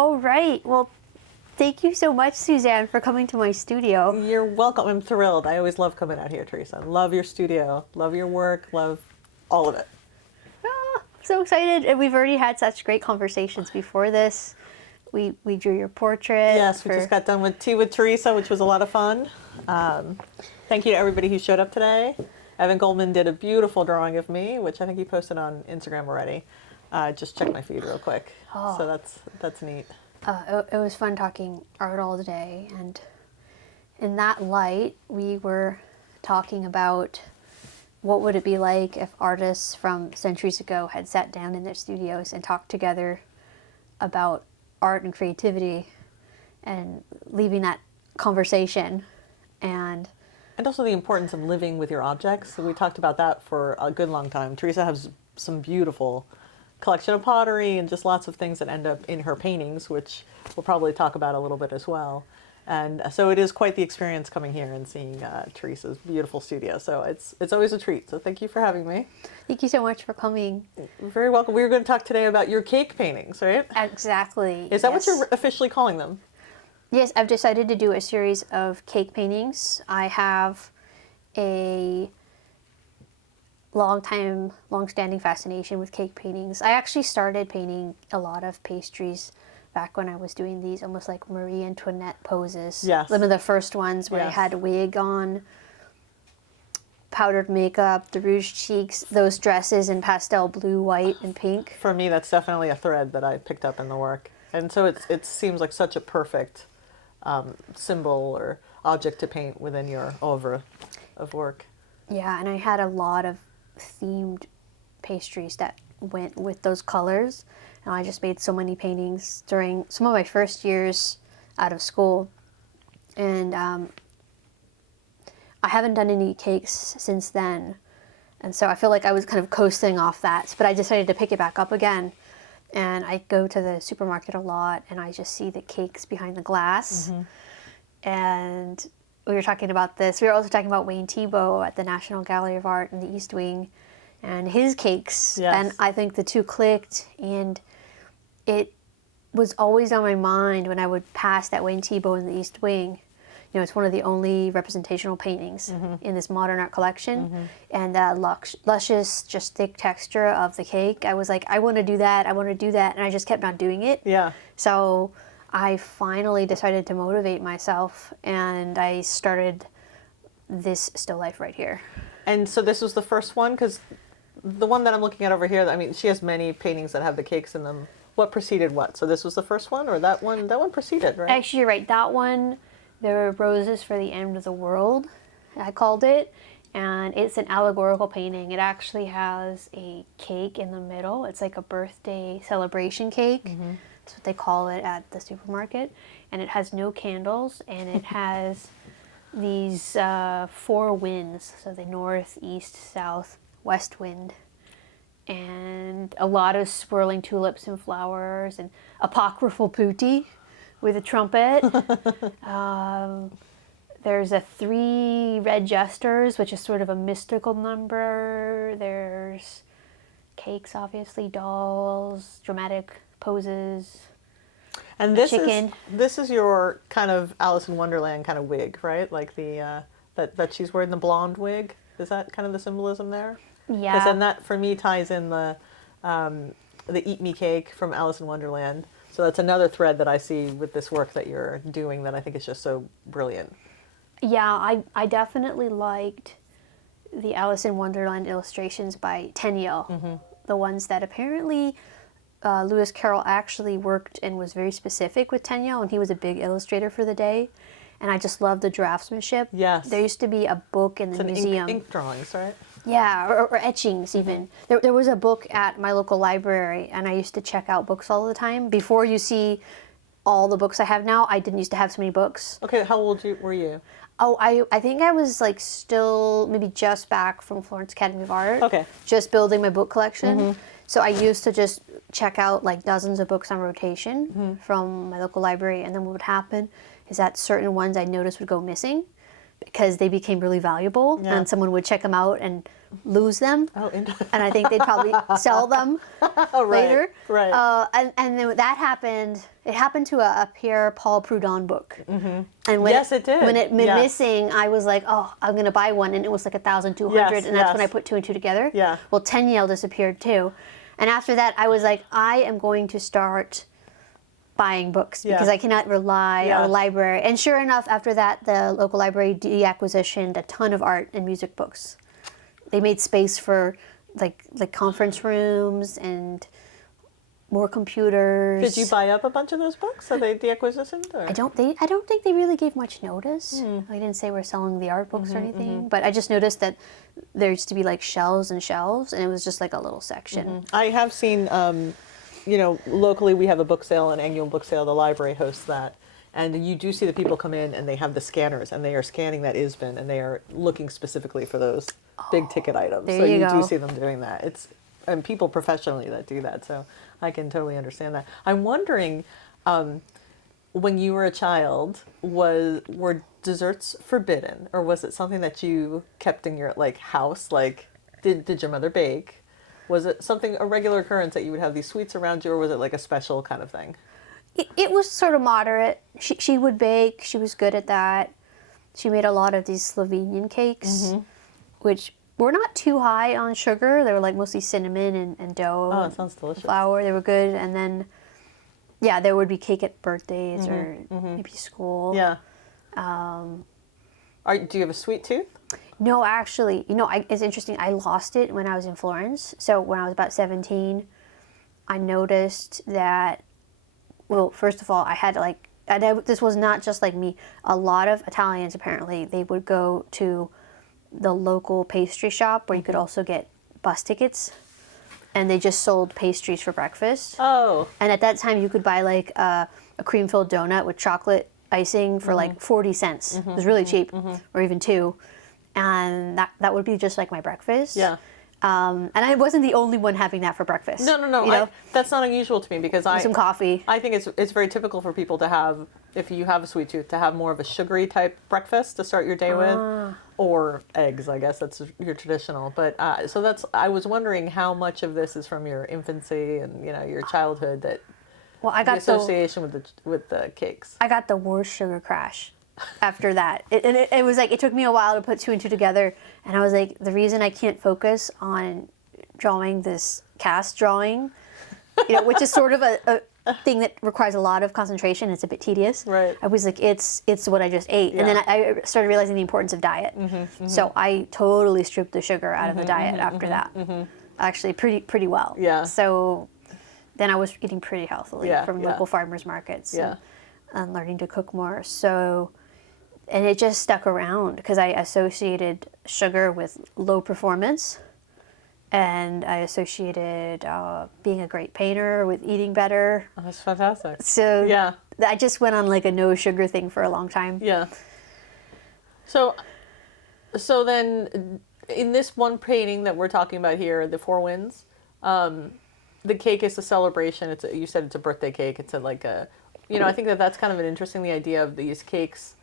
Oh, right. Well, thank you so much, Suzanne, for coming to my studio. You're welcome. I'm thrilled. I always love coming out here, Teresa. Love your studio. Love your work. Love all of it. Ah, so excited. And we've already had such great conversations before this. We drew your portrait. Yes, we just got done with Tea with Teresa, which was a lot of fun. Thank you to everybody who showed up today. Evan Goldman did a beautiful drawing of me, which I think he posted on Instagram already. Just check my feed real quick. Oh. So that's neat. It was fun talking art all day, and in that light, we were talking about what would it be like if artists from centuries ago had sat down in their studios and talked together about art and creativity, and leaving that conversation and also the importance of living with your objects. So we talked about that for a good long time. Teresa has some beautiful collection of pottery and just lots of things that end up in her paintings, which we'll probably talk about a little bit as well. And so it is quite the experience coming here and seeing Teresa's beautiful studio. So it's always a treat. So thank you for having me. thank you so much for coming. You're very welcome. We were going to talk today about your cake paintings, right? Exactly. Is that what you're officially calling them? Yes, I've decided to do a series of cake paintings. I have a long-standing fascination with cake paintings. I actually started painting a lot of pastries back when I was doing these almost like Marie Antoinette poses. Yes. Some of the first ones where I had a wig on, powdered makeup, the rouge cheeks, those dresses in pastel blue, white, and pink. For me, that's definitely a thread that I picked up in the work. And so it seems like such a perfect symbol or object to paint within your oeuvre of work. Yeah, and I had a lot of themed pastries that went with those colors. And I just made so many paintings during some of my first years out of school. And I haven't done any cakes since then. And so I feel like I was kind of coasting off that. But I decided to pick it back up again. And I go to the supermarket a lot, and I just see the cakes behind the glass. Mm-hmm. And we were talking about this. We were also talking about Wayne Tebow at the National Gallery of Art in the East Wing and his cakes. Yes. And I think the two clicked, and it was always on my mind when I would pass that Wayne Tebow in the East Wing. You know, it's one of the only representational paintings in this modern art collection. And that luscious, just thick texture of the cake, I was like, I want to do that, I want to do that, and I just kept on doing it. Yeah. So I finally decided to motivate myself, and I started this still life right here. And so this was the first one, because the one that I'm looking at over here, I mean, she has many paintings that have the cakes in them. What preceded what? So this was the first one, or that one? That one preceded, right? Actually, you're right. That one, there were roses for the end of the world, I called it. And it's an allegorical painting. It actually has a cake in the middle. It's like a birthday celebration cake. Mm-hmm. That's what they call it at the supermarket. And it has no candles, and it has these four winds. So the north, east, south, west wind. And a lot of swirling tulips and flowers, and apocryphal putti with a trumpet. There's a 3 red jesters, which is sort of a mystical number. There's cakes, obviously, dolls, dramatic poses. And this is your kind of Alice in Wonderland kind of wig, right? Like the that she's wearing the blonde wig. Is that kind of the symbolism there? Yeah. Because then that for me ties in the Eat Me cake from Alice in Wonderland. So that's another thread that I see with this work that you're doing that I think is just so brilliant. Yeah, I definitely liked the Alice in Wonderland illustrations by Tenniel. The ones that apparently Lewis Carroll actually worked and was very specific with Tenniel, and he was a big illustrator for the day. And I just love the draftsmanship. Yes. There used to be a book in the museum. Ink drawings, right? Yeah, or etchings even. There was a book at my local library, and I used to check out books all the time. Before you see all the books I have now, I didn't used to have so many books. Okay, how old were you? Oh, I think I was like still maybe just back from Florence Academy of Art. Okay. Just building my book collection. So I used to just check out like dozens of books on rotation from my local library, and then what would happen is that certain ones I noticed would go missing. because they became really valuable, Yeah. and someone would check them out and lose them. Oh, And I think they'd probably sell them oh, right, later. right. And then that happened. It happened to a Pierre Paul Proudhon book. Mm-hmm. And when Yes, it did. When it went Yeah. missing, I was like, oh, I'm going to buy one. And it was like 1,200. Yes, and that's when I yes. put two and two together. Yeah. Well, Tenniel disappeared too. And after that, I was like, I am going to start buying books because Yeah. I cannot rely Yeah. on the library. And sure enough, after that, the local library deacquisitioned a ton of art and music books. They made space for like conference rooms and more computers. Did you buy up a bunch of those books? Are they deacquisitioned? Or? I don't think they really gave much notice. I didn't say we're selling the art books or anything, but I just noticed that there used to be like shelves and shelves, and it was just like a little section. I have seen, locally we have a book sale, an annual book sale. The library hosts that. And you do see the people come in and they have the scanners and they are scanning that ISBN and they are looking specifically for those big ticket items. there So you you go. do see them doing that. And people professionally that do that. So I can totally understand that. I'm wondering, when you were a child, were desserts forbidden, or was it something that you kept in your house? Like, did your mother bake? Was it a regular occurrence that you would have these sweets around you, or was it like a special kind of thing? It was sort of moderate. She would bake. She was good at that. She made a lot of these Slovenian cakes, which were not too high on sugar. They were like mostly cinnamon and dough. Oh, it and sounds delicious. Flour. They were good. And then, yeah, there would be cake at birthdays or maybe school. Yeah. Do you have a sweet tooth? No, actually, it's interesting. I lost it when I was in Florence. So when I was about 17, I noticed that, well, first of all, I had this was not just like me. A lot of Italians, apparently, they would go to the local pastry shop where you could also get bus tickets. And they just sold pastries for breakfast. Oh. And at that time, you could buy like a cream-filled donut with chocolate icing for like 40 cents. It was really cheap, or even $2. And that would be just like my breakfast. Yeah. And I wasn't the only one having that for breakfast. No. That's not unusual to me because some coffee. I think it's very typical for people to have, if you have a sweet tooth, to have more of a sugary type breakfast to start your day with, or eggs. I guess that's your traditional. But I was wondering how much of this is from your infancy and your childhood, that Well, I got the association with the cakes. I got the worst sugar crash after that. It was like, it took me a while to put two and two together. And I was like, the reason I can't focus on drawing this cast drawing, which is sort of a thing that requires a lot of concentration. It's a bit tedious. Right. I was like, it's what I just ate. Yeah. And then I started realizing the importance of diet. So I totally stripped the sugar out of the diet after that. Actually, pretty well. Yeah. So then I was eating pretty healthily from local farmers markets. Yeah. And learning to cook more. So, and it just stuck around because I associated sugar with low performance, and I associated being a great painter with eating better. Oh, that's fantastic. So Yeah. I just went on like a no sugar thing for a long time. Yeah. So then, in this one painting that we're talking about here, the Four Winds, the cake is a celebration. You said it's a birthday cake. It's I think that's kind of an interesting, the idea of these cakes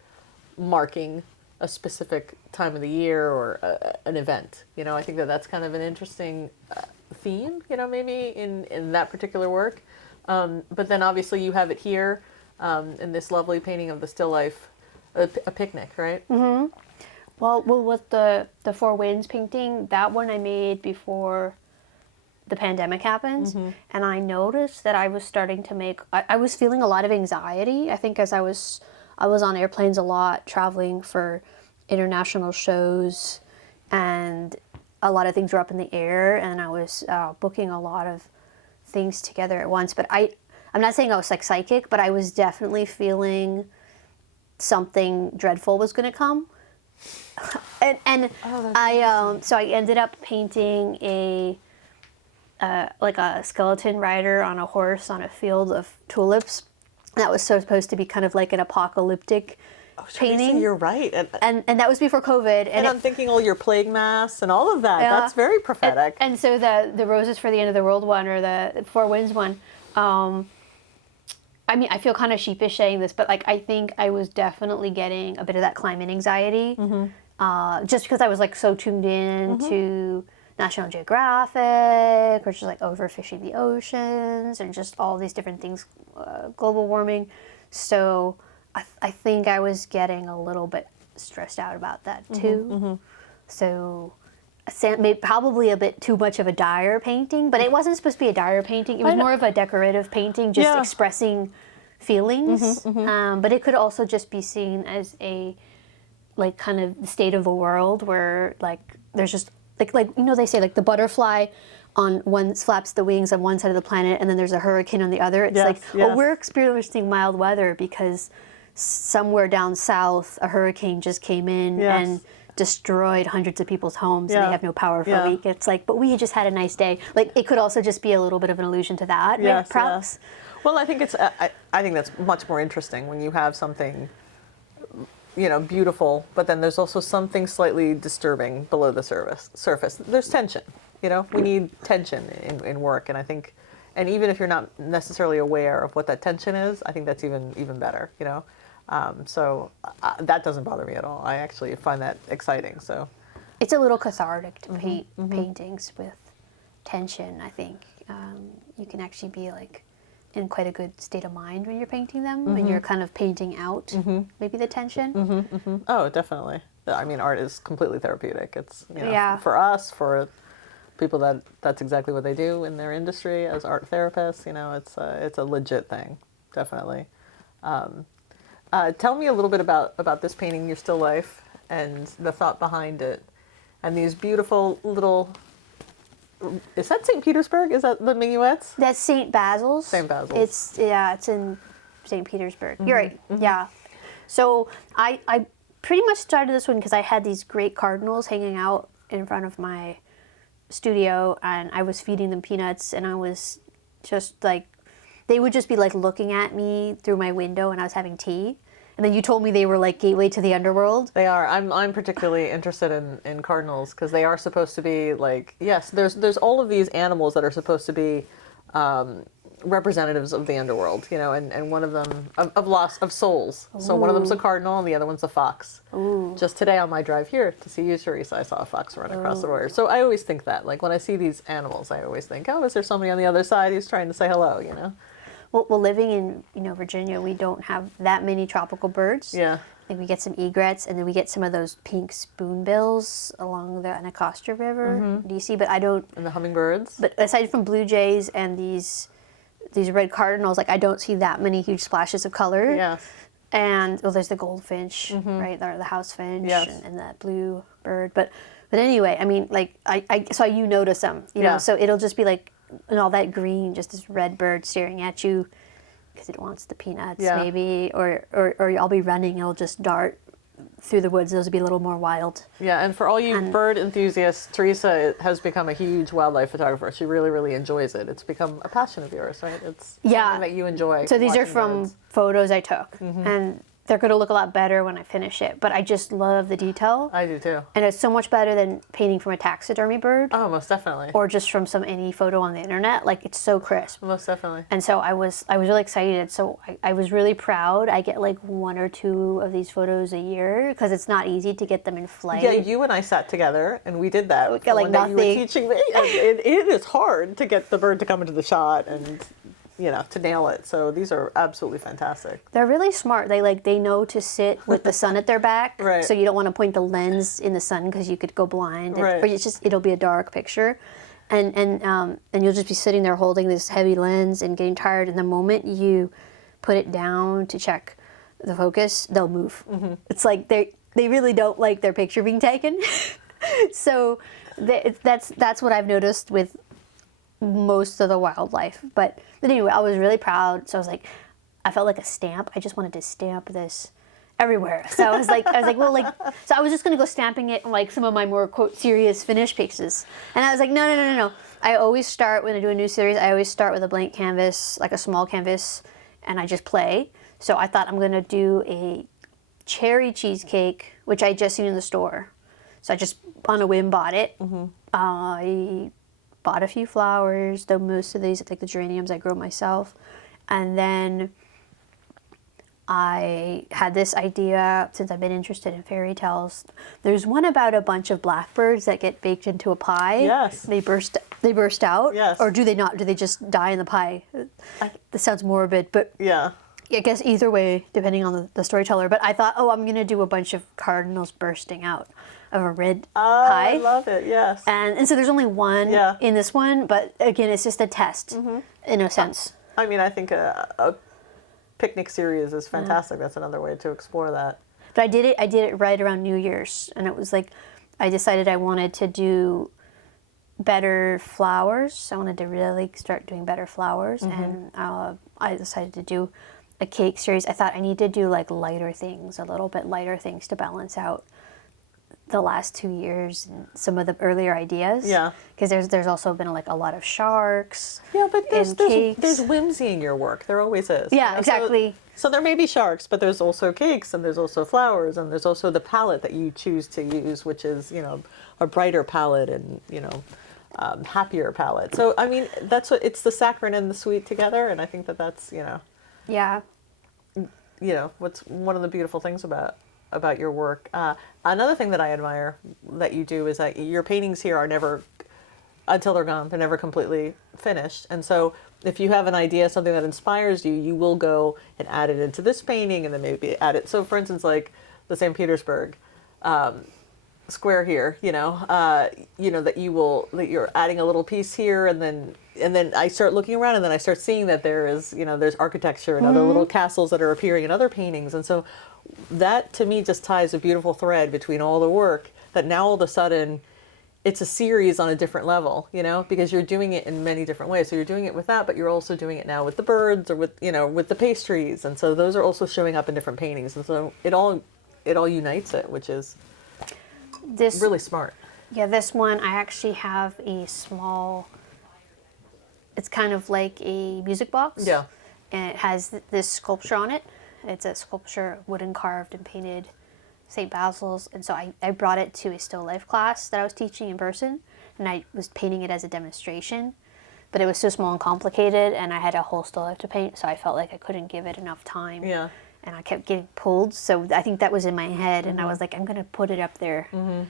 marking a specific time of the year or an event. I think that's kind of an interesting theme, maybe in that particular work. But then obviously you have it here in this lovely painting of the still life, a picnic, right? Mm-hmm. Well, with the Four Winds painting, that one I made before the pandemic happened, and I noticed that I was starting to I was feeling a lot of anxiety. I think as I was on airplanes a lot, traveling for international shows, and a lot of things were up in the air, and I was booking a lot of things together at once. But I'm not saying I was like psychic, but I was definitely feeling something dreadful was going to come. and so I ended up painting a skeleton rider on a horse on a field of tulips. That was supposed to be kind of like an apocalyptic painting. Teresa, you're right. And that was before COVID. And I'm thinking all your plague masks and all of that. Yeah. That's very prophetic. And so the Roses for the End of the World one, or the Four Winds one, I mean, I feel kind of sheepish saying this, but like I think I was definitely getting a bit of that climate anxiety, just because I was like so tuned in to National Geographic, or just like overfishing the oceans, and just all these different things, global warming. So I think I was getting a little bit stressed out about that too. So made probably a bit too much of a dire painting, but it wasn't supposed to be a dire painting. It was more of a decorative painting, just expressing feelings. But it could also just be seen as a like kind of the state of the world where like there's just like you know they say like the butterfly on one flaps the wings on one side of the planet and then there's a hurricane on the other. It's like oh we're experiencing mild weather because somewhere down south a hurricane just came in and destroyed hundreds of people's homes and they have no power for a week. It's like, but we just had a nice day. Like it could also just be a little bit of an allusion to that. Perhaps. Well, I think it's. I think that's much more interesting when you have something, you know, beautiful, but then there's also something slightly disturbing below the surface. There's tension. You know, we need tension in work, and I think, and even if you're not necessarily aware of what that tension is, I think that's even better. You know. So that doesn't bother me at all. I actually find that exciting. So it's a little cathartic to paint paintings with tension. I think you can actually be like in quite a good state of mind when you're painting them, and you're kind of painting out maybe the tension. Oh, definitely. I mean, art is completely therapeutic. It's you know, for us, for people that's exactly what they do in their industry as art therapists. You know, it's a legit thing, definitely. Tell me a little bit about this painting, Your Still Life, and the thought behind it, and these beautiful little. Is that St. Petersburg? Is that the minuets? That's St. Basil's. St. Basil's. It's in St. Petersburg. You're right. Yeah. So I pretty much started this one because I had these great cardinals hanging out in front of my studio, and I was feeding them peanuts, and I was just like, they would just be like looking at me through my window, and I was having tea. And then you told me they were like gateway to the underworld. They are. I'm particularly interested in cardinals because they are supposed to be like, yes, there's all of these animals that are supposed to be representatives of the underworld, you know, and one of them of loss of souls. Ooh. So one of them's a cardinal and the other one's a fox. Ooh. Just today on my drive here to see you, Teresa, I saw a fox run across the road. So I always think that, like when I see these animals, I always think, oh, is there somebody on the other side who's trying to say hello, you know? Well, living in Virginia, we don't have that many tropical birds. Yeah. I think we get some egrets, and then we get some of those pink spoonbills along the Anacostia River, DC. But I don't. And the hummingbirds. But aside from blue jays and these red cardinals, like I don't see that many huge splashes of color. Yes. And there's the goldfinch, right? The house finch, and that blue bird. But anyway, I mean, like so you notice them, you know. So it'll just be like. And all that green, just this red bird staring at you because it wants the peanuts, maybe, or I'll be running, and it'll just dart through the woods. Those will be a little more wild. Yeah, and for all you bird enthusiasts, Teresa has become a huge wildlife photographer. She really, really enjoys it. It's become a passion of yours, right? It's something that you enjoy. So these are from photos I took, and they're going to look a lot better when I finish it. But I just love the detail. I do too. And it's so much better than painting from a taxidermy bird. Oh, most definitely. Or just from any photo on the internet. Like, it's so crisp. Most definitely. And so I was really excited. So I was really proud. I get like 1 or 2 of these photos a year because it's not easy to get them in flight. Yeah, you and I sat together and we did that. We got like nothing. You were teaching me. It is hard to get the bird to come into the shot and you know, to nail it. So these are absolutely fantastic. They're really smart. They know to sit with the sun at their back. Right. So you don't want to point the lens in the sun because you could go blind. Right. Or it'll be a dark picture. And you'll just be sitting there holding this heavy lens and getting tired. And the moment you put it down to check the focus, they'll move. It's like they really don't like their picture being taken. So that's what I've noticed with most of the wildlife. But anyway, I was really proud. So I felt like a stamp. I just wanted to stamp this everywhere. So I was like, so I was just going to go stamping it on like some of my more quote serious finish pieces. And I was like, no. I always start when I do a new series. I always start with a blank canvas, like a small canvas, and I just play. So I thought I'm going to do a cherry cheesecake, which I just seen in the store. So I just on a whim bought it. I bought a few flowers, though most of these, like the geraniums, I grow myself. And then I had this idea since I've been interested in fairy tales. There's one about a bunch of blackbirds that get baked into a pie. Yes. They burst out. Yes. Or do they not? Do they just die in the pie? This sounds morbid, but Yeah. I guess either way, depending on the storyteller. But I thought, oh, I'm going to do a bunch of cardinals bursting out of a red pie. I love it. Yes. And so there's only one Yeah. in this one, but again, it's just a test in a sense. I mean, I think a picnic series is fantastic. That's another way to explore that. But I did it right around New Year's, and it was like I decided I wanted to do better flowers. I wanted to really start doing better flowers, and I decided to do a cake series. I thought I need to do like lighter things, a little bit lighter things to balance out the last 2 years and some of the earlier ideas. Yeah. Because there's also been like a lot of sharks. Yeah, but and cakes. there's whimsy in your work. There always is. Yeah, you know? exactly. So there may be sharks, but there's also cakes, and there's also flowers, and there's also the palette that you choose to use, which is, you know, a brighter palette and, you know, happier palette. So, I mean, that's what, it's the saccharine and the sweet together, and I think that that's, Yeah. What's one of the beautiful things about your work. Another thing that I admire that you do is that your paintings here are never, until they're gone, they're never completely finished. And so if you have an idea, something that inspires you, you will go and add it into this painting and then maybe add it. So for instance, like the St. Petersburg square here, that you're adding a little piece here, and then I start looking around, and then I start seeing that there's architecture and other little castles that are appearing in other paintings. And so that to me just ties a beautiful thread between all the work, that now all of a sudden it's a series on a different level, because you're doing it in many different ways. So you're doing it with that, but you're also doing it now with the birds or with the pastries. And so those are also showing up in different paintings. And so it all unites it, which is really smart. Yeah, this one I actually have a small, it's kind of like a music box. Yeah. And it has this sculpture on it. It's a sculpture, wooden carved and painted St. Basil's. And so I brought it to a still life class that I was teaching in person, and I was painting it as a demonstration. But it was so small and complicated, and I had a whole still life to paint, so I felt like I couldn't give it enough time. Yeah. And I kept getting pulled, so I think that was in my head, and I was like, I'm going to put it up there. And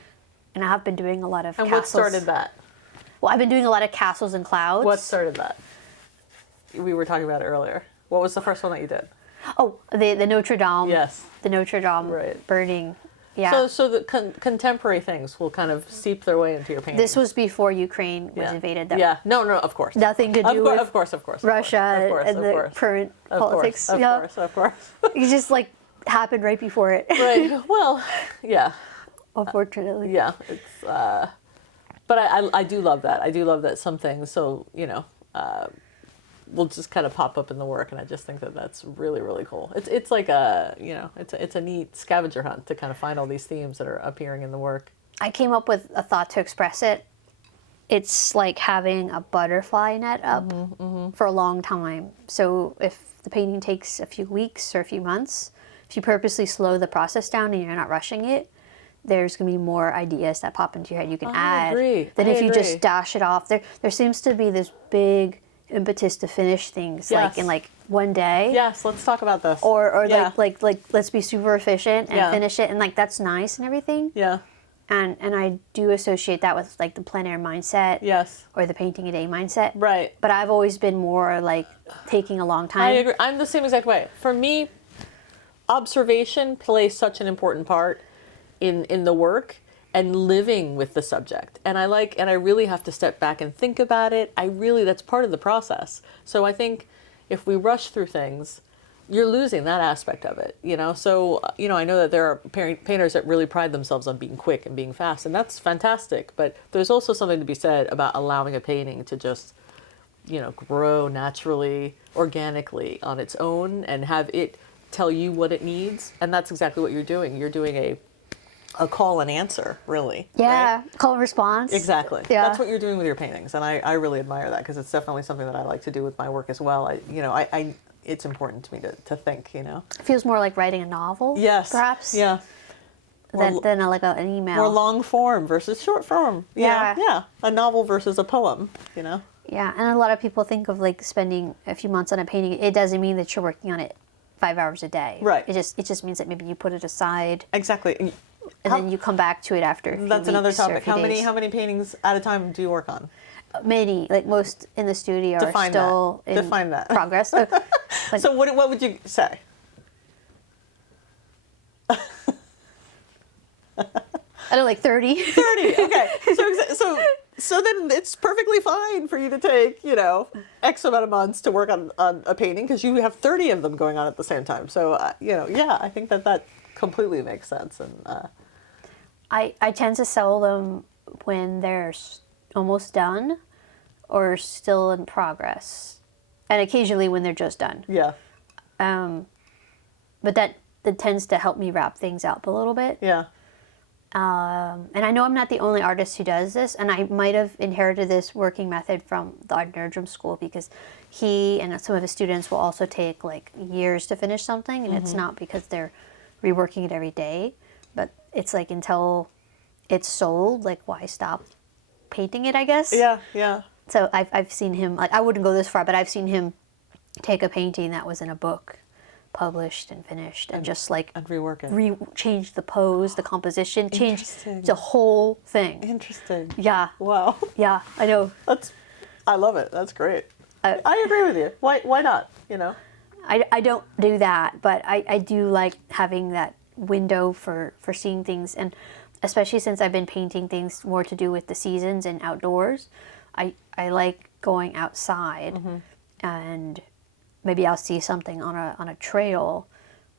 I have been doing a lot of And castles. what started that? Well, I've been doing a lot of castles and clouds. What started that? We were talking about it earlier. What was the first one that you did? Oh, the Notre Dame. Yes. The Notre Dame Right. burning. Yeah. So the contemporary things will kind of seep their way into your painting. This was before Ukraine was invaded. Though. Yeah. No, of course. Nothing to do with of course, Russia and the current politics. Of course. It just like happened right before it. Right. Well, yeah. Unfortunately. Yeah. It's. But I do love that. I do love that some things will just kind of pop up in the work, and I just think that that's really, really cool. It's like it's a neat scavenger hunt to kind of find all these themes that are appearing in the work. I came up with a thought to express it. It's like having a butterfly net up for a long time. So if the painting takes a few weeks or a few months, if you purposely slow the process down and you're not rushing it, there's going to be more ideas that pop into your head you can add. Agree. Than if you agree. just dash it off. There seems to be this big impetus to finish things like in like one day. Yes, let's talk about this. Or Yeah. like let's be super efficient and finish it, and like that's nice and everything. Yeah. And I do associate that with like the plein air mindset. Yes. Or the painting a day mindset. Right. But I've always been more like taking a long time. I agree. I'm the same exact way. For me, observation plays such an important part in the work and living with the subject. And I really have to step back and think about it. That's part of the process. So I think if we rush through things, you're losing that aspect of it, So, I know that there are painters that really pride themselves on being quick and being fast, and that's fantastic. But there's also something to be said about allowing a painting to just, grow naturally, organically on its own, and have it tell you what it needs. And that's exactly what you're doing. You're doing a call and answer, really. Yeah, right? call and response. Exactly. Yeah. That's what you're doing with your paintings, and I really admire that, because it's definitely something that I like to do with my work as well. It's important to me to think, It feels more like writing a novel. Yes. Perhaps. Yeah. Than like an email. More long form versus short form. Yeah. Yeah. A novel versus a poem, Yeah, and a lot of people think of like spending a few months on a painting. It doesn't mean that you're working on it 5 hours a day. Right. It just means that maybe you put it aside. Exactly. And then you come back to it after a few That's another weeks or a topic. few days. How many paintings at a time do you work on? Many, like most in the studio, are still in Define that. progress. So what would you say? I don't like 30. 30. Okay. So then it's perfectly fine for you to take, X amount of months to work on a painting because you have 30 of them going on at the same time. So, I think that completely makes sense. And I tend to sell them when they're almost done or still in progress. And occasionally when they're just done. yeah. But that tends to help me wrap things up a little bit. Yeah. And I know I'm not the only artist who does this, and I might have inherited this working method from the Art Nerdrum School because he and some of his students will also take like years to finish something, and it's not because they're reworking it every day, but it's like until it's sold, like why stop painting it, I guess? Yeah. Yeah. So I've seen him, like I wouldn't go this far, but I've seen him take a painting that was in a book, published and finished, and just like And rework it. change the pose, the composition, change Interesting. the whole thing. Interesting. Yeah, Wow. yeah, I know. I love it. That's great. I agree with you. Why not? I don't do that, but I do like having that window for seeing things, and especially since I've been painting things more to do with the seasons and outdoors, I like going outside and maybe I'll see something on a trail,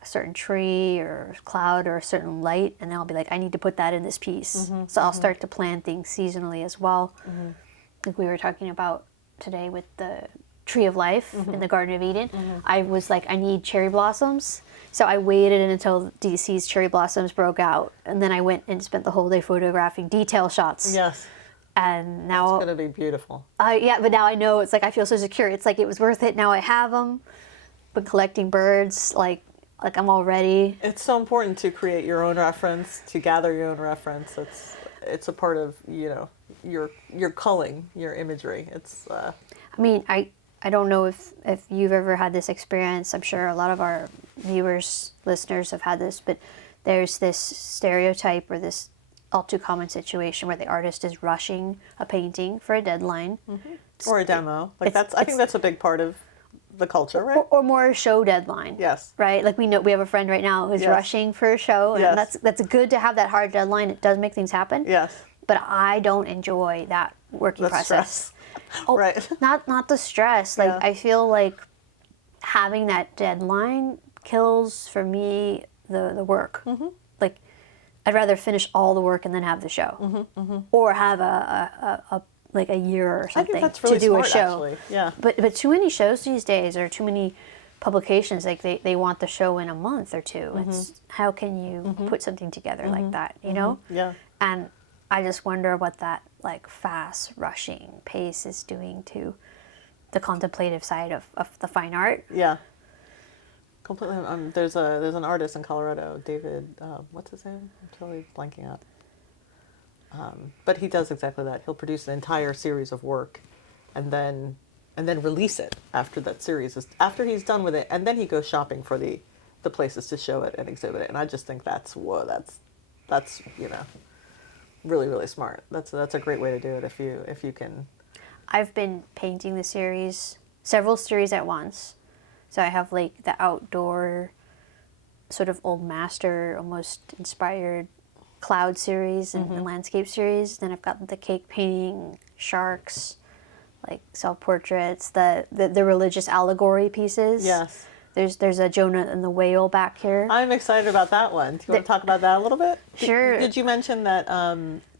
a certain tree or cloud or a certain light, and then I'll be like, I need to put that in this piece. So I'll start to plan things seasonally as well. Like we were talking about today with the Tree of Life in the Garden of Eden. I was like, I need cherry blossoms. So I waited until DC's cherry blossoms broke out, and then I went and spent the whole day photographing detail shots. Yes. And now It's going to be beautiful. yeah, but now I know, it's like I feel so secure. It's like it was worth it. Now I have them. But collecting birds, like I'm all ready. It's so important to create your own reference, to gather your own reference. It's a part of your culling, your imagery. It's. I mean, I don't know if you've ever had this experience. I'm sure a lot of our viewers, listeners have had this, but there's this stereotype or this all too common situation where the artist is rushing a painting for a deadline. Or a demo. I think that's a big part of the culture, right? Or more a show deadline. Yes. Right? Like we have a friend right now who's Yes. rushing for a show, and Yes. that's good to have that hard deadline. It does make things happen. Yes. But I don't enjoy that working The process. stress. Right. Not the stress. Like Yeah. I feel like having that deadline kills for me the work. Like I'd rather finish all the work and then have the show, or have a like a year or I something think that's really to do smart, a show. actually. Yeah. But too many shows these days, or too many publications, like they want the show in a month or two. It's how can you put something together like that, you know? Yeah. And I just wonder what that like fast rushing pace is doing to the contemplative side of the fine art. Yeah. Completely. There's an artist in Colorado, David. What's his name? I'm totally blanking out. But he does exactly that. He'll produce an entire series of work, and then release it after that series is after he's done with it, and then he goes shopping for the places to show it and exhibit it. And I just think that's really, really smart. That's a great way to do it if you can. I've been painting several series at once. So I have like the outdoor sort of old master, almost inspired cloud series and landscape series. Then I've got the cake painting, sharks, like self-portraits, the religious allegory pieces. Yes. There's a Jonah and the whale back here. I'm excited about that one. Do you want to talk about that a little bit? Sure. Did you mention that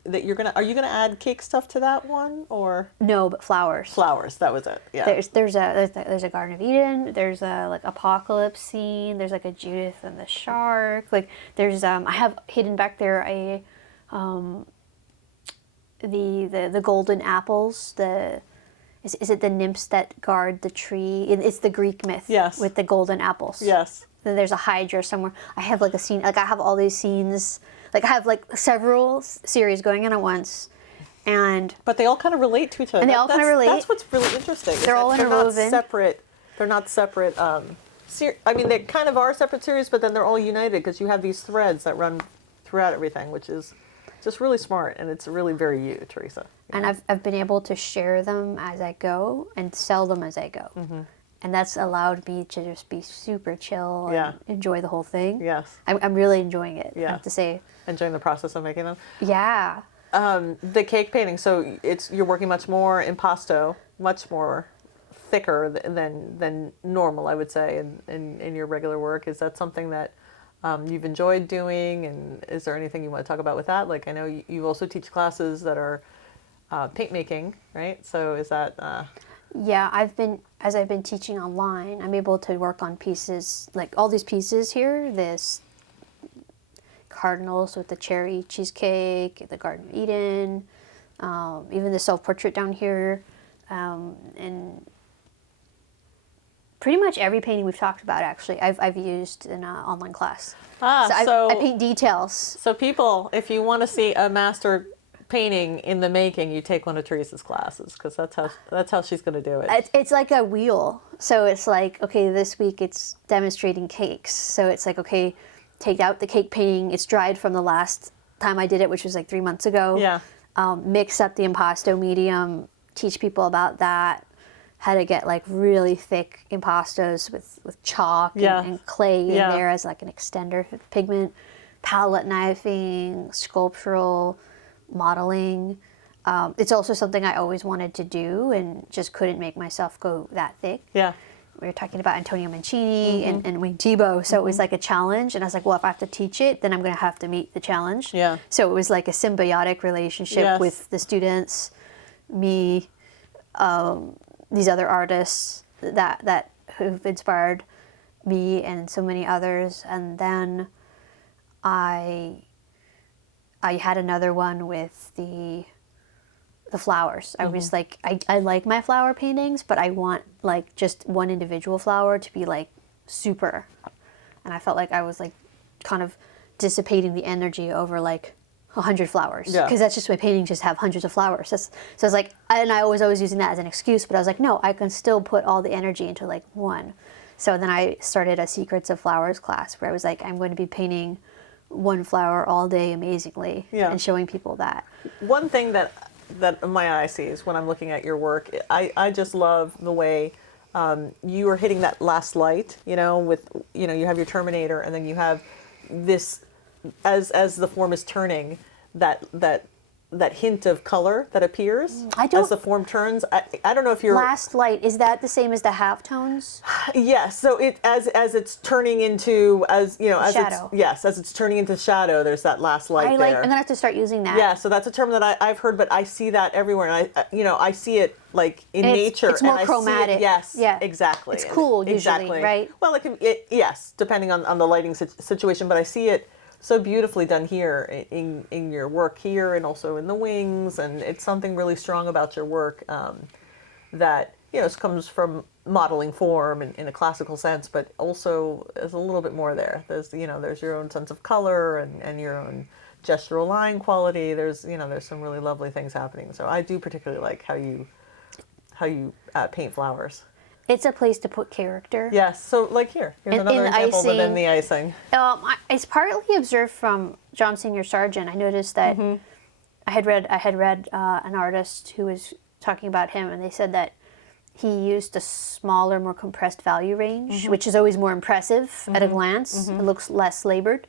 that are you gonna add cake stuff to that one, or No, but flowers. flowers? That was it. Yeah. There's a Garden of Eden. There's a like apocalypse scene. There's like a Judith and the shark. Like there's I have hidden back there the golden apples. Is it the nymphs that guard the tree? It's the Greek myth. Yes. With the golden apples. Yes. Then there's a Hydra somewhere. I have like a scene. Like I have all these scenes. Like I have like several series going on at once. But they all kind of relate to each other. And they all kind of relate. That's what's really interesting. They're all interwoven. They're not separate I mean, they kind of are separate series, but then they're all united because you have these threads that run throughout everything, which is just really smart, and it's really very you, Teresa. And I've been able to share them as I go and sell them as I go. And that's allowed me to just be super chill and enjoy the whole thing. Yes. I'm really enjoying it, I Yeah. have to say. Enjoying the process of making them. Yeah. The cake painting, so you're working much more impasto, much more thicker than normal, I would say, in your regular work. Is that something that you've enjoyed doing, and is there anything you want to talk about with that? Like, I know you also teach classes that are paint making, right? So is that... Yeah, as I've been teaching online, I'm able to work on pieces, like all these pieces here, this cardinals with the cherry cheesecake, the Garden of Eden, even the self-portrait down here, and pretty much every painting we've talked about, actually, I've used in an online class. So I paint details. So people, if you want to see a master painting in the making, you take one of Teresa's classes, because that's how she's going to do it. It's like a wheel. So it's like, okay, this week it's demonstrating cakes. So it's like, okay, take out the cake painting. It's dried from the last time I did it, which was like 3 months ago. Yeah. Mix up the impasto medium, teach people about that, how to get like really thick impastos with chalk and clay in there as like an extender for the pigment, palette knifing, sculptural modeling. It's also something I always wanted to do and just couldn't make myself go that thick. Yeah. We were talking about Antonio Mancini and Wayne Tebow, so it was like a challenge, and I was like, well, if I have to teach it, then I'm going to have to meet the challenge. Yeah. So it was like a symbiotic relationship with the students, me, these other artists that who've inspired me and so many others, and then I had another one with the flowers. I was like, I like my flower paintings, but I want like just one individual flower to be like super. And I felt like I was like kind of dissipating the energy over like 100 flowers. Because that's just my paintings just have hundreds of flowers. So I was like, and I was always using that as an excuse, but I was like, no, I can still put all the energy into like one. So then I started a Secrets of Flowers class where I was like, I'm going to be painting one flower all day amazingly and showing people that. One thing that my eye sees when I'm looking at your work, I just love the way you are hitting that last light, with, you have your Terminator, and then you have this, as the form is turning, that hint of color that appears as the form turns. I don't know if you're... Last light, is that the same as the halftones? Yes. So it as it's turning into, shadow. As it's turning into shadow, there's that last light there. I'm gonna have to start using that. Yeah. So that's a term that I've heard, but I see that everywhere, and I see it like in nature. It's more and chromatic. Yes. Yeah. Exactly. It's cool usually, exactly. right? Well, yes, depending on the lighting situation, but I see it so beautifully done here in your work here, and also in the wings, and it's something really strong about your work that comes from modeling form in a classical sense, but also there's a little bit more there. There's there's your own sense of color and your own gestural line quality. There's some really lovely things happening. So I do particularly like how you paint flowers. It's a place to put character. Yes. So like here's another example within the icing. It's partly observed from John Singer Sargent. I noticed that I had read an artist who was talking about him, and they said that he used a smaller, more compressed value range, which is always more impressive at a glance. It looks less labored.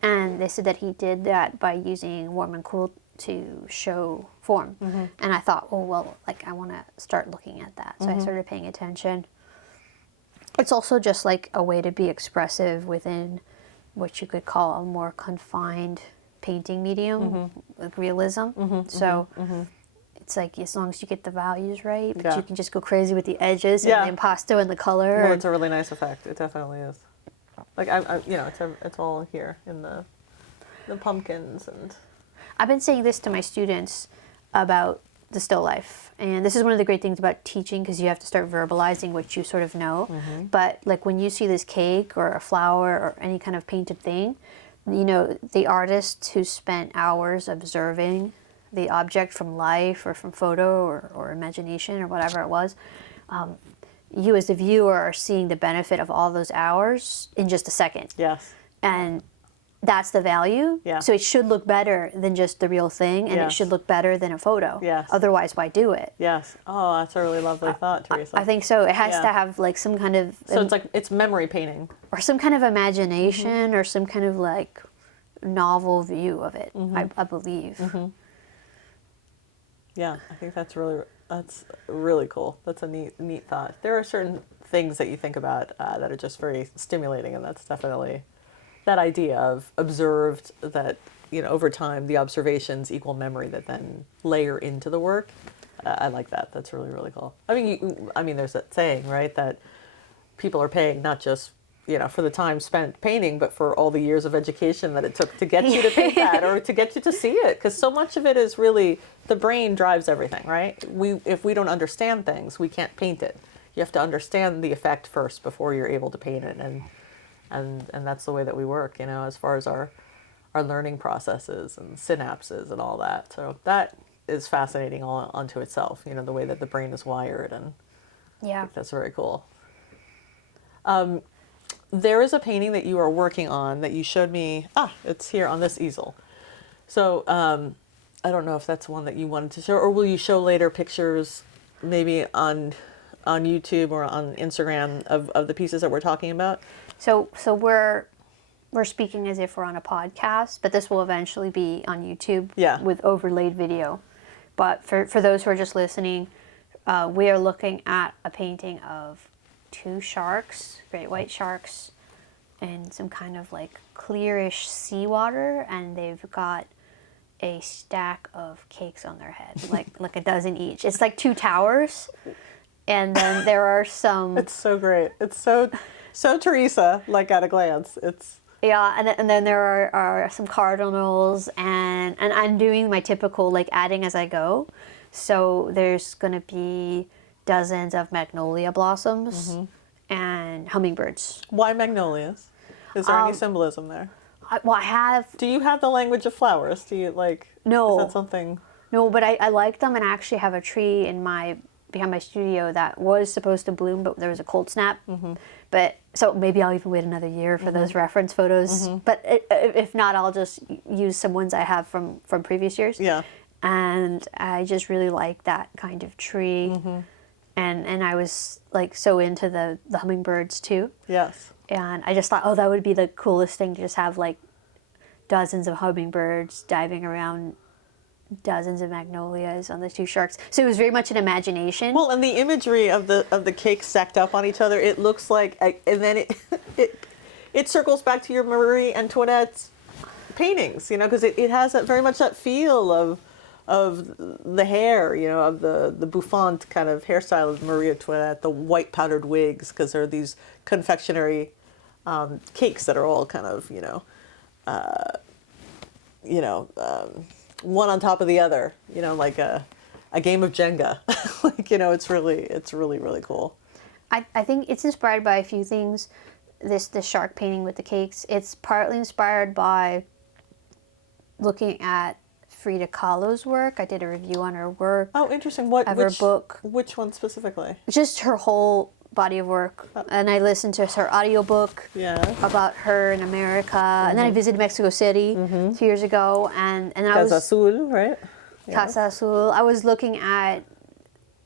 And they said that he did that by using warm and cool to show form. And I thought, I want to start looking at that. So I started paying attention. It's also just like a way to be expressive within what you could call a more confined painting medium, like realism. So it's like, as long as you get the values right, but you can just go crazy with the edges and the impasto and the color. Well, it's a really nice effect. It definitely is. Like it's all here in the pumpkins. And I've been saying this to my students about the still life, and this is one of the great things about teaching, because you have to start verbalizing what you sort of know. But like when you see this cake or a flower or any kind of painted thing, the artist who spent hours observing the object from life or from photo or imagination or whatever it was, you as the viewer are seeing the benefit of all those hours in just a second. Yes. And that's the value. Yeah. So it should look better than just the real thing, and it Yes. should look better than a photo. Yes. Otherwise, why do it? Yes. Oh, that's a really lovely thought, Teresa. I think so. It has Yeah. to have like some kind of So it's like it's memory painting. or some kind of imagination or some kind of like novel view of it. I believe. Yeah, I think that's really cool. That's a neat thought. There are certain things that you think about that are just very stimulating, and that's definitely that idea of observed, that over time the observations equal memory that then layer into the work. I like that. That's really, really cool. I mean, there's that saying, right, that people are paying not just for the time spent painting, but for all the years of education that it took to get you to paint that or to get you to see it. Because so much of it is really the brain drives everything, right? If we don't understand things, we can't paint it. You have to understand the effect first before you're able to paint it, and that's the way that we work, as far as our learning processes and synapses and all that. So that is fascinating all unto itself. The way that the brain is wired, and I Yeah. think that's very cool. There is a painting that you are working on that you showed me. It's here on this easel. So I don't know if that's one that you wanted to show, or will you show later pictures maybe on YouTube or on Instagram of the pieces that we're talking about? So we're speaking as if we're on a podcast, but this will eventually be on YouTube with overlaid video. But for those who are just listening, we are looking at a painting of two sharks, great white sharks, in some kind of like clearish seawater, and they've got a stack of cakes on their head, like a dozen each. It's like two towers, and then there are some. It's so great. It's so Teresa, like at a glance. It's. Yeah, and then there are some cardinals, and I'm doing my typical like adding as I go. So there's gonna be dozens of magnolia blossoms and hummingbirds. Why magnolias? Is there any symbolism there? I have. Do you have the language of flowers? Do you like? No. Is that something? No, but I like them, and I actually have a tree behind my studio that was supposed to bloom, but there was a cold snap. But so maybe I'll even wait another year for those reference photos. But if not, I'll just use some ones I have from previous years. Yeah. And I just really like that kind of tree. And I was like so into the hummingbirds too. Yes. And I just thought, that would be the coolest thing to just have like dozens of hummingbirds diving around dozens of magnolias on the two sharks. So it was very much an imagination. Well, and the imagery of the cakes stacked up on each other, it looks like, and then it circles back to your Marie Antoinette's paintings, because it has very much that feel of the hair, of the bouffant kind of hairstyle of Marie Antoinette, the white powdered wigs, because there are these confectionery cakes that are all kind of, one on top of the other, like a game of Jenga. It's really, really cool. I think it's inspired by a few things. This shark painting with the cakes, it's partly inspired by looking at Frida Kahlo's work. I did a review on her work. Oh, interesting. Her book. Which one specifically? Just her whole body of work. And I listened to her audiobook about her in America. And then I visited Mexico City 2 years ago. And I was... Casa Azul, right? Casa Azul. I was looking at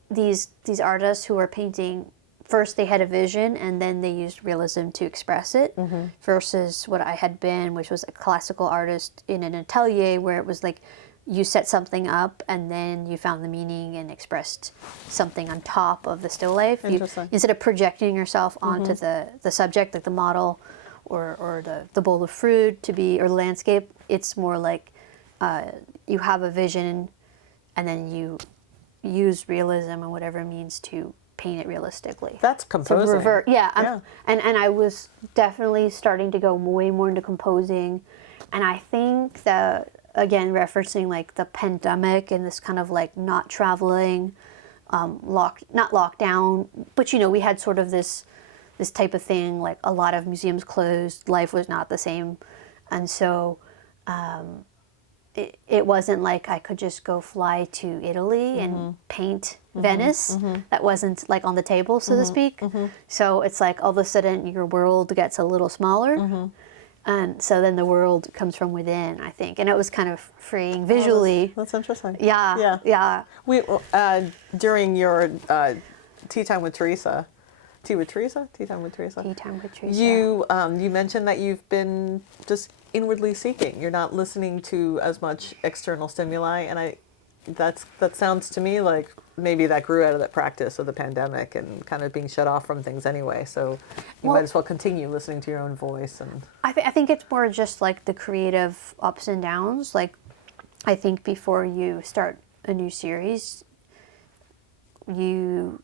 these artists who were painting. First they had a vision, and then they used realism to express it, versus what I had been, which was a classical artist in an atelier where it was like you set something up and then you found the meaning and expressed something on top of the still life. Interesting. Instead of projecting yourself onto the subject, like the model or the bowl of fruit or the landscape, it's more like you have a vision and then you use realism and whatever it means to paint it realistically. That's composing. So revert, and I was definitely starting to go way more into composing, and I think that, again, referencing like the pandemic and this kind of like not traveling, not lockdown, but we had sort of this type of thing, like a lot of museums closed, life was not the same, and so it wasn't like I could just go fly to Italy and paint Venice. That wasn't like on the table, so to speak. So it's like all of a sudden your world gets a little smaller. And so then the world comes from within, I think. And it was kind of freeing visually. That's interesting. Yeah. Yeah. Yeah. We during your tea time with Teresa, tea with Teresa, tea time with Teresa. Tea time with Teresa. You mentioned that you've been just inwardly seeking. You're not listening to as much external stimuli, and that sounds to me like maybe that grew out of that practice of the pandemic and kind of being shut off from things anyway. So you might as well continue listening to your own voice. And I think it's more just like the creative ups and downs. Like, I think before you start a new series, you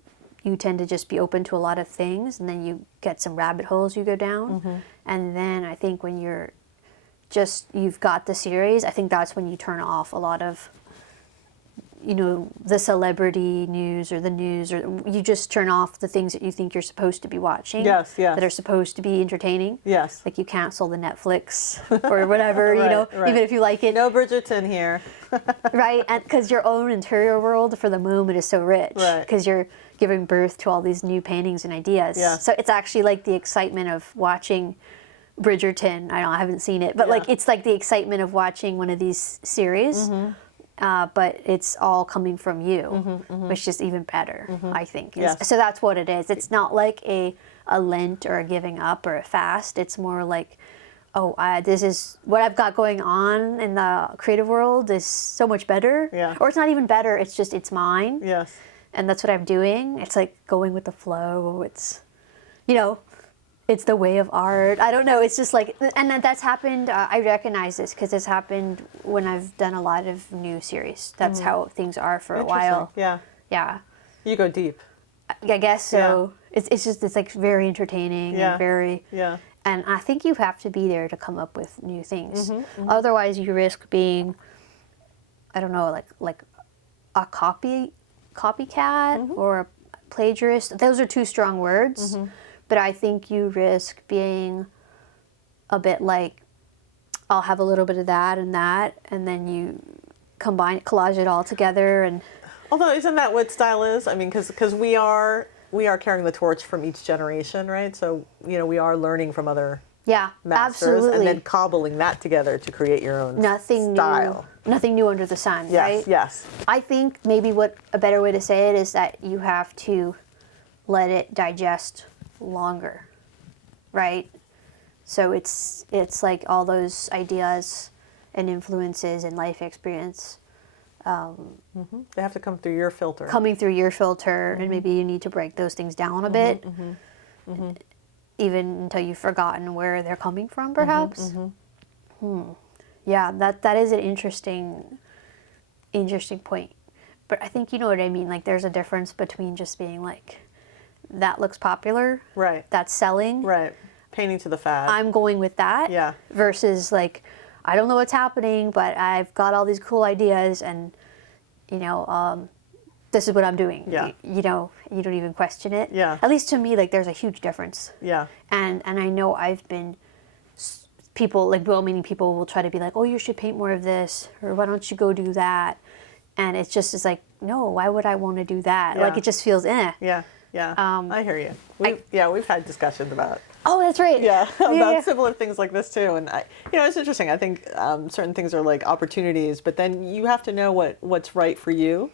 tend to just be open to a lot of things, and then you get some rabbit holes you go down. And then I think when you've got the series, I think that's when you turn off a lot of, the celebrity news or the news, or you just turn off the things that you think you're supposed to be watching. Yes. That are supposed to be entertaining. Yes. Like you cancel the Netflix or whatever, Right. even if you like it. No Bridgerton here. Right, and because your own interior world for the moment is so rich. Right. Because you're giving birth to all these new paintings and ideas. Yeah. So it's actually like the excitement of watching Bridgerton. I haven't seen it, but like it's like the excitement of watching one of these series. But it's all coming from you, which is even better, I think. Yes. So that's what it is. It's not like a Lent or a giving up or a fast. It's more like, this is what I've got going on in the creative world is so much better. Yeah. Or it's not even better. It's just, it's mine. Yes. And that's what I'm doing. It's like going with the flow. It's, it's the way of art. I don't know. It's just like, and that's happened. I recognize this because it's happened when I've done a lot of new series. That's how things are for a while. Yeah. Yeah. You go deep. I guess so. It's like very entertaining and very. Yeah. And I think you have to be there to come up with new things. Otherwise, you risk being, I don't know, like a copycat or a plagiarist. Those are two strong words. But I think you risk being a bit like, I'll have a little bit of that, and then you collage it all together. And although, isn't that what style is? I mean, because we are carrying the torch from each generation, right? So we are learning from other masters, absolutely, and then cobbling that together to create your own style. Nothing new under the sun, right? Yes. I think maybe what a better way to say it is that you have to let it digest longer, right? So it's like all those ideas and influences and life experience They have to come through your filter. coming through your filter, and maybe you need to break those things down a bit, even until you've forgotten where they're coming from, perhaps. Yeah, that is an interesting point. But I think you know what I mean. Like, there's a difference between just being like, that looks popular, Right. that's selling, Right. Painting to the fad. I'm going with that. Yeah. Versus like, I don't know what's happening, but I've got all these cool ideas, and this is what I'm doing. Yeah. You don't even question it. Yeah. At least to me, like, there's a huge difference. Yeah. And I know I've been people, like well-meaning people, will try to be like, oh, you should paint more of this, or why don't you go do that? And it's like, no, why would I want to do that? Yeah. Like, it just feels Yeah. I hear you. We've had discussions about. Oh, that's right. About similar things like this too, and it's interesting. I think certain things are like opportunities, but then you have to know what's right for you,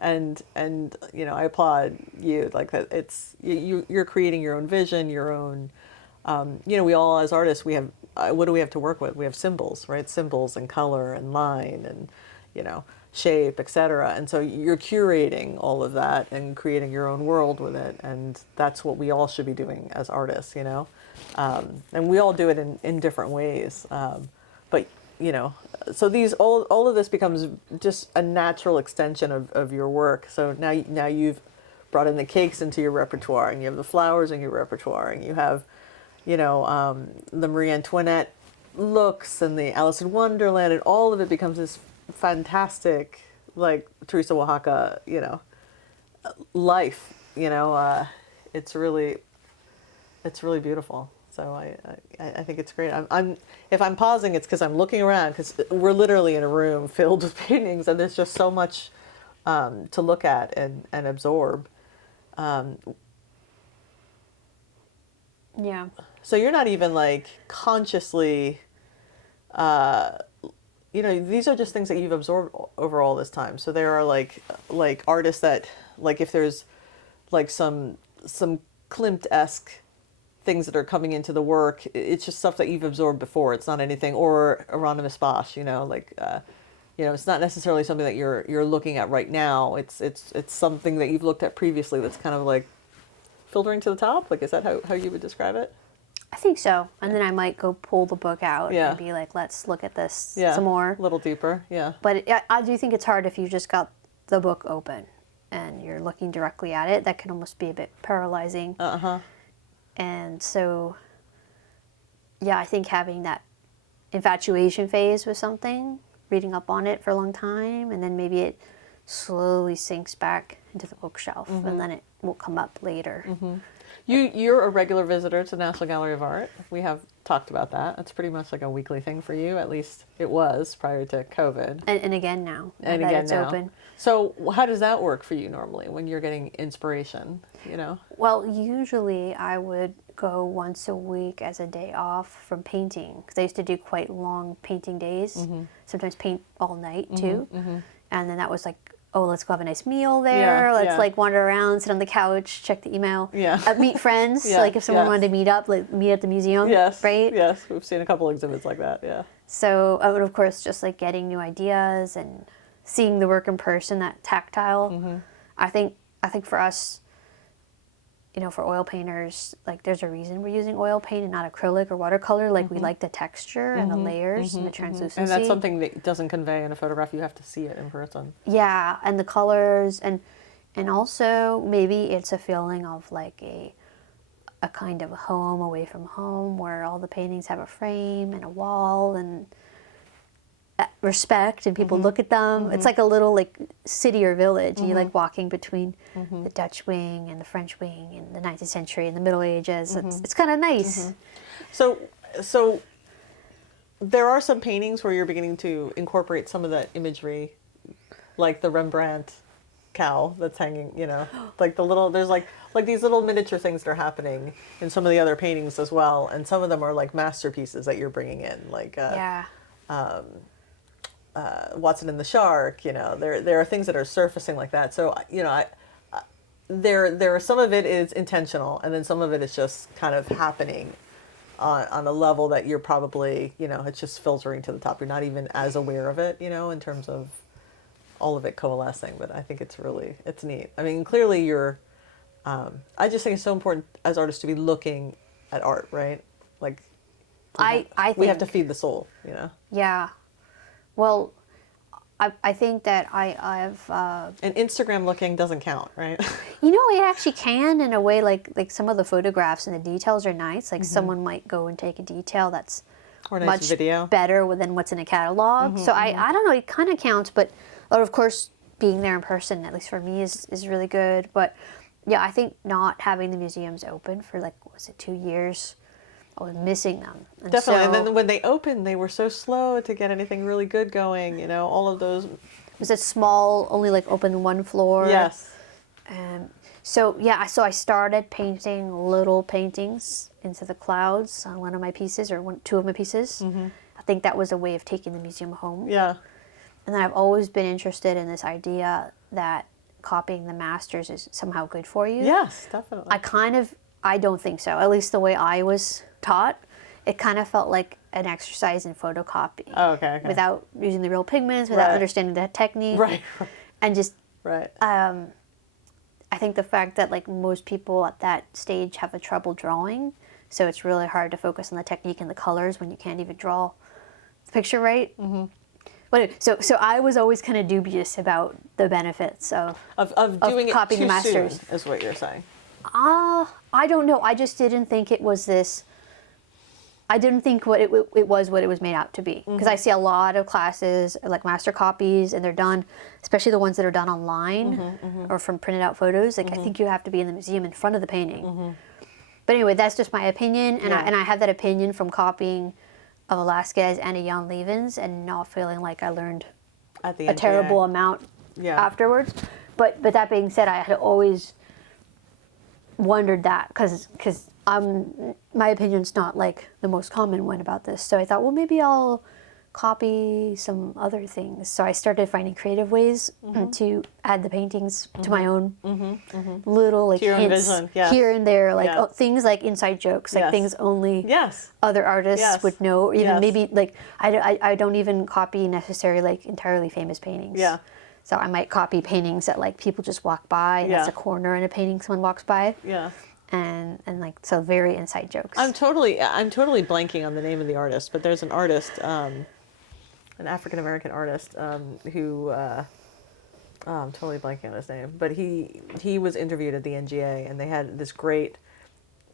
and I applaud you. Like that, you're creating your own vision, your own. We all, as artists, we have what do we have to work with? We have symbols, right? Symbols and color and line and shape, etc. And so you're curating all of that and creating your own world with it, and that's what we all should be doing as artists, and we all do it in different ways. But so these all of this becomes just a natural extension of your work. So now you've brought in the cakes into your repertoire, and you have the flowers in your repertoire, and you have the Marie Antoinette looks and the Alice in Wonderland, and all of it becomes this fantastic, like Teresa Oaxaca, life. It's really beautiful. So I think it's great. If I'm pausing, it's because I'm looking around, because we're literally in a room filled with paintings, and there's just so much to look at and absorb. Yeah. So you're not even like consciously, these are just things that you've absorbed over all this time. So there are like artists that, like, if there's like some Klimt-esque things that are coming into the work, it's just stuff that you've absorbed before. It's not anything, or Hieronymus Bosch, it's not necessarily something that you're looking at right now. It's something that you've looked at previously that's kind of like filtering to the top. Like, is that how you would describe it? I think so. And then I might go pull the book out and be like, let's look at this some more. A little deeper, yeah. But I do think it's hard if you just got the book open and you're looking directly at it. That can almost be a bit paralyzing. Uh-huh. And so, yeah, I think having that infatuation phase with something, reading up on it for a long time, and then maybe it slowly sinks back into the bookshelf, and then it will come up later. You're a regular visitor to the National Gallery of Art. We have talked about that. It's pretty much like a weekly thing for you. At least it was prior to COVID. And again now. And that again it's now. Open. So how does that work for you normally when you're getting inspiration, Well, usually I would go once a week as a day off from painting, because I used to do quite long painting days. Sometimes paint all night too. And then that was like, oh, let's go have a nice meal there. Let's like wander around, sit on the couch, check the email. Meet friends. Like if someone wanted to meet up, like meet at the museum. Right? Yes, we've seen a couple exhibits like that. Yeah. So I would, of course, just like getting new ideas and seeing the work in person, that tactile. I think for us, for oil painters, like there's a reason we're using oil paint and not acrylic or watercolor. Like we like the texture and the layers and the translucency. And that's something that doesn't convey in a photograph. You have to see it in person. Yeah, and the colors, and also maybe it's a feeling of like a kind of home away from home, where all the paintings have a frame and a wall and respect, and people look at them. It's like a little like city or village, and you're like walking between the Dutch wing and the French wing in the 19th century and the Middle Ages. It's kind of nice. So there are some paintings where you're beginning to incorporate some of that imagery, like the Rembrandt cow that's hanging, like there's like these little miniature things that are happening in some of the other paintings as well, and some of them are like masterpieces that you're bringing in, like Watson and the Shark. There are things that are surfacing like that. So there are some of it is intentional, and then some of it is just kind of happening on a level that you're probably, it's just filtering to the top. You're not even as aware of it, in terms of all of it coalescing. But I think it's neat. I mean, clearly you're, I just think it's so important as artists to be looking at art, right? Like, I think we have to feed the soul, Yeah. Well, I think that I've... And Instagram looking doesn't count, right? It actually can in a way, like some of the photographs and the details are nice. Like someone might go and take a detail that's or a nice much video. Better than what's in a catalog. So I don't know, it kind of counts, but of course being there in person, at least for me, is really good. But yeah, I think not having the museums open for 2 years, I was missing them. And definitely. So, and then when they opened, they were so slow to get anything really good going. All of those. Was it small, only open one floor? Yes. So I started painting little paintings into the clouds on one of my pieces, or two of my pieces. I think that was a way of taking the museum home. Yeah. And then I've always been interested in this idea that copying the masters is somehow good for you. Yes, definitely. I don't think so. At least the way I was taught, it kind of felt like an exercise in photocopying. Oh, okay. Without using the real pigments, without understanding the technique. Right. And just, right. I think the fact that most people at that stage have a trouble drawing, so it's really hard to focus on the technique and the colors when you can't even draw the picture right. But so I was always kind of dubious about the benefits of doing copying it the too masters. soon, is what you're saying. I don't know. I just didn't think it was this. I didn't think what it was made out to be. Because I see a lot of classes, like master copies, and they're done, especially the ones that are done online or from printed out photos. I think you have to be in the museum in front of the painting. But anyway, that's just my opinion, and Yeah. I have that opinion from copying a Velasquez and a Jan Levens, and not feeling like I learned At the a NGA. terrible amount Yeah. afterwards. But that being said, I had always wondered that because my opinion's not like the most common one about this. So I thought, well, maybe I'll copy some other things. So I started finding creative ways to add the paintings to my own little like To your own hints vision, yes. here and there, like Yeah. things like inside jokes, like Yes. things only Yes. other artists Yes. would know, or even Yes. maybe like I don't even copy necessarily like entirely famous paintings. Yeah. So I might copy paintings that like people just walk by, and Yeah. that's a corner in a painting someone walks by, Yeah. and like so very inside jokes. I'm totally blanking on the name of the artist, but there's an artist, an African American artist, who I'm totally blanking on his name, but he was interviewed at the NGA, and they had this great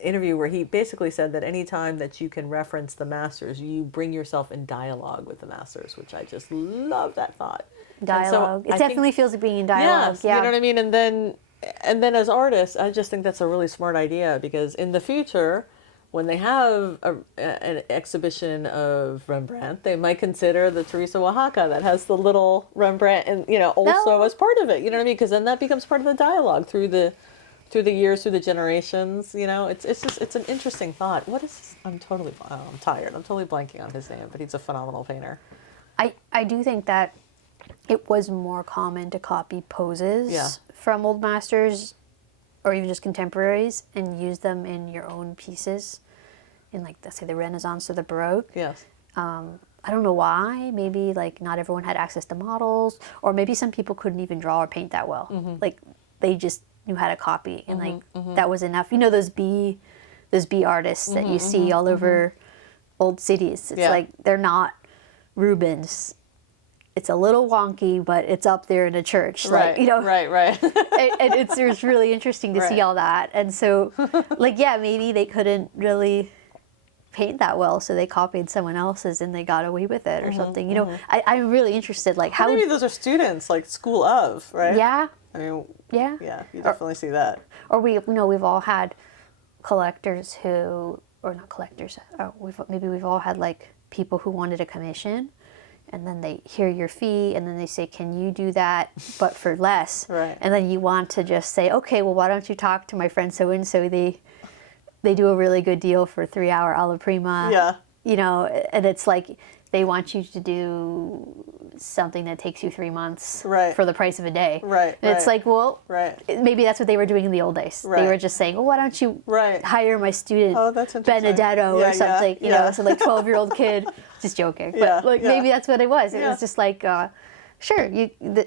interview where he basically said that any time that you can reference the masters, you bring yourself in dialogue with the masters, which I just love that thought. Dialogue. And so It definitely feels like being in dialogue. yes, Yeah. you know what I mean? And then as artists, I just think that's a really smart idea, because in the future, when they have an exhibition of Rembrandt, they might consider the Teresa Oaxaca that has the little Rembrandt, and also as part of it. You know what I mean? Because then that becomes part of the dialogue through the years, through the generations. It's an interesting thought. What is? I'm tired. I'm totally blanking on his name, but he's a phenomenal painter. I do think that it was more common to copy poses Yeah. from old masters or even just contemporaries and use them in your own pieces in like let's say the Renaissance or the Baroque. Yes. I don't know why. Maybe like not everyone had access to models, or maybe some people couldn't even draw or paint that well. Like they just knew how to copy, and like that was enough. You know those bee artists that you see all over old cities. It's Yeah. like they're not Rubens. It's a little wonky, but it's up there in a church. Right. Like, Right. and it's really interesting to see Right. all that. And so, like, yeah, maybe they couldn't really paint that well, so they copied someone else's and they got away with it or something. I'm really interested, like how. Maybe those are students, like school of, right? Yeah. I mean, Yeah. yeah, you definitely see that. Or we've all had collectors who, or not collectors. We've all had like people who wanted a commission. And then they hear your fee, and then they say, "Can you do that, but for less?" Right. And then you want to just say, "Okay, well, why don't you talk to my friend so and so? They do a really good deal for 3-hour alla prima." Yeah. And it's like they want you to do something that takes you 3 months Right. for the price of a day. Right, And it's right. like, well, Right. maybe that's what they were doing in the old days. Right. They were just saying, "Well, why don't you Right. hire my student Oh, that's interesting. Benedetto Yeah, or something?" yeah, yeah. So like 12-year-old kid, just joking, but Yeah, like yeah. maybe that's what it was. It Yeah. was just like, sure,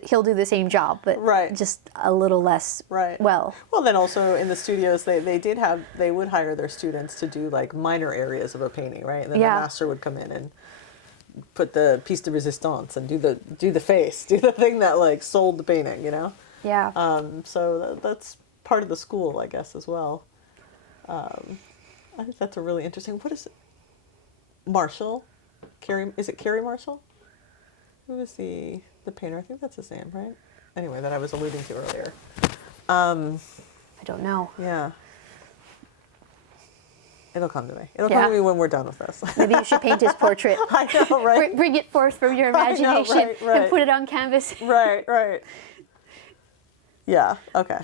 he'll do the same job, but Right. just a little less Right. well. Well, then also in the studios, they would hire their students to do like minor areas of a painting, right? And then Yeah. the master would come in and put the piece de resistance and do the face, do the thing that like sold the painting, Yeah. So that's part of the school, I guess, as well. I think that's a really interesting. What is it? Marshall? Is it Carrie Marshall? Who is the painter? I think that's his name, right? Anyway, that I was alluding to earlier. I don't know. Yeah. It'll come to me. It'll Yeah. come to me when we're done with this. Maybe you should paint his portrait. I know, right? Bring it forth from your I know, imagination right. and put it on canvas. Right. Yeah, okay.